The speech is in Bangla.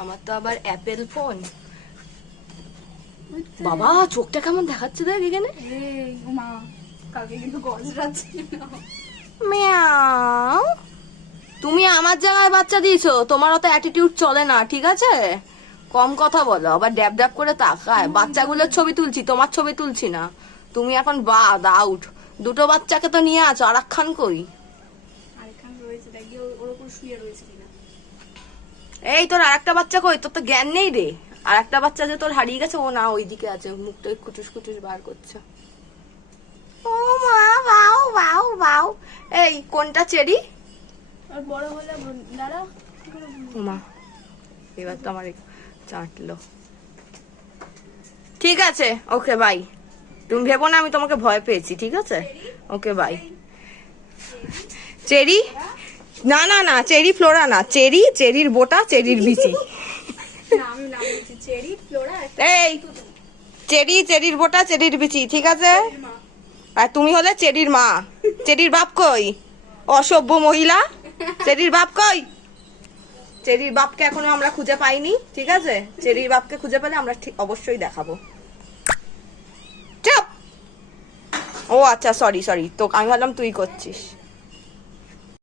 আমার তো আবার অ্যাপেল ফোন। বাবা চোখটা কেমন দেখাচ্ছে দেখ এখানে। মা কালকে কিন্তু গজরাচ্ছে মিয়াও। তুমি আমার জায়গায় বাচ্চা দিয়েছো, তোমার অত অ্যাটিটিউড চলে না, ঠিক আছে? কম কথা বলো, আবার ড্যাব ড্যাব করে তাকায়। বাচ্চাগুলোর ছবি তুলছি, তোমার ছবি তুলছি না। তুমি এখন বাদ আউট। দুটো বাচ্চাকে তো নিয়ে আছো, আর একখান কই? আরেকখান রয়েছে, দেখি ওর উপর শুয়ে রয়েছে কিনা। এই তোর আরেকটা বাচ্চা কই? তোর তো জ্ঞান নেই রে। আর একটা বাচ্চা যে তোর হারিয়ে গেছে, ও না ওইদিকে আছে, মুখটা কুটুস কুটুস বার করছে। ও মা, বাউ বাউ বাউ। এই কোনটা চেরি? আর বড় হলে দাঁড়া। ও মা, এবার তো আমার চাটলো। ঠিক আছে, ওকে বাই। তুমি ভেবো না আমি তোমাকে ভয় পেয়েছি, ঠিক আছে? Okay bye. চেরি? না না না, চেরি ফ্লোরা না, চেরি, চেরির বোটা, চেরির বিচি। না আমি নাম বলছি চেরি ফ্লোরা। এই চেরি, চেরির বোটা, চেরির বিচি, ঠিক আছে? আর তুমি হলে চেরির মা। চেরির বাপ কই? অসভ্য মহিলা। চেরির বাপ কই? চেরির বাপকে এখনো আমরা খুঁজে পাইনি, ঠিক আছে? চেরির বাপকে খুঁজে পেলে আমরা ঠিক অবশ্যই দেখাবো। চুপ। ও আচ্ছা, সরি সরি, তো আমি ভাবলাম তুই করছিস।